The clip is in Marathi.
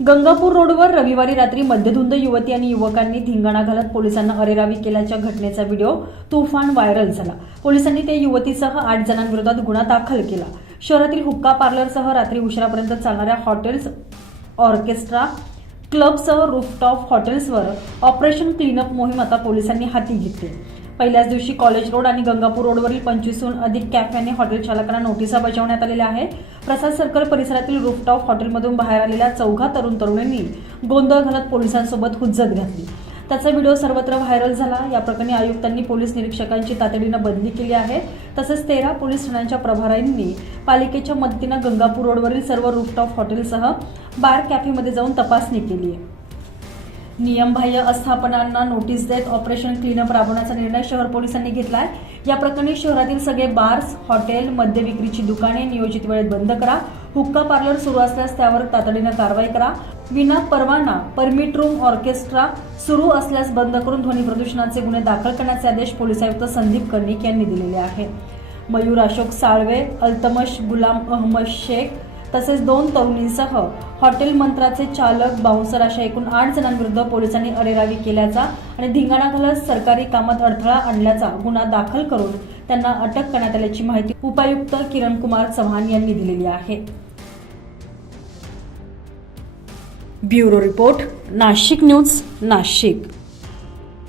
गंगापूर रोडवर रविवारी रात्री मध्यधुंद युवती आणि युवकांनी धिंगाणा घालत पोलिसांना अरेरावी केल्याच्या घटनेचा व्हिडिओ तुफान व्हायरल झाला. पोलिसांनी त्या युवतीसह आठ जणांविरोधात गुन्हा दाखल केला. शहरातील हुक्का पार्लरसह रात्री उशिरापर्यंत चालणाऱ्या हॉटेल्स ऑर्केस्ट्रा क्लबसह रूफटॉप हॉटेल्सवर ऑपरेशन क्लीनअप मोहीम आता पोलिसांनी हाती घेतली. पहिल्याच दिवशी कॉलेज रोड आणि गंगापूर रोडवरील पंचवीसहून अधिक कॅफे आणि हॉटेल चालकांना नोटिसा बजावण्यात आलेल्या आहे प्रसाद सर्कल परिसरातील रूफटॉप हॉटेलमधून बाहेर आलेल्या चौघा तरुण तरुणींनी गोंधळ घालत पोलिसांसोबत हुज्जत घातली. त्याचा व्हिडिओ सर्वत्र व्हायरल झाला. या प्रकरणी आयुक्तांनी पोलीस निरीक्षकांची तातडीनं बदली केली आहे. तसंच तेरा पोलीस ठाण्यांच्या प्रभाऱ्यांनी पालिकेच्या मदतीनं गंगापूर रोडवरील सर्व रूफटॉप हॉटेलसह बार कॅफेमध्ये जाऊन तपासणी केली आहे. नियमबाह्य आस्थापनांना नोटीस देत ऑपरेशन क्लीनअप राबवण्याचा निर्णय शहर पोलिसांनी घेतला आहे या प्रकरणी शहरातील सगळे बार्स हॉटेल मद्य विक्रीची दुकाने नियोजित वेळेत बंद करा. हुक्का पार्लर सुरू असल्यास त्यावर तातडीनं कारवाई करा. विना परवाना परमिट रूम ऑर्केस्ट्रा सुरू असल्यास बंद करून ध्वनी प्रदूषणाचे गुन्हे दाखल करण्याचे आदेश पोलीस आयुक्त संदीप कर्णिक यांनी दिलेले आहेत. मयूर अशोक साळवे अल्तमश गुलाम अहमद शेख तसेच दोन तरुणींसह हॉटेल मंत्राचे चालक बाउन्सर अशा एकूण आठ जणांविरुद्ध पोलिसांनी अरेरावी केल्याचा आणि धिंगाणा घालत सरकारी कामात अडथळा आणल्याचा गुन्हा दाखल करून त्यांना अटक करण्यात आल्याची माहिती उपायुक्त किरण कुमार चव्हाण यांनी दिलेली आहे. Bureau report Nashik news Nashik.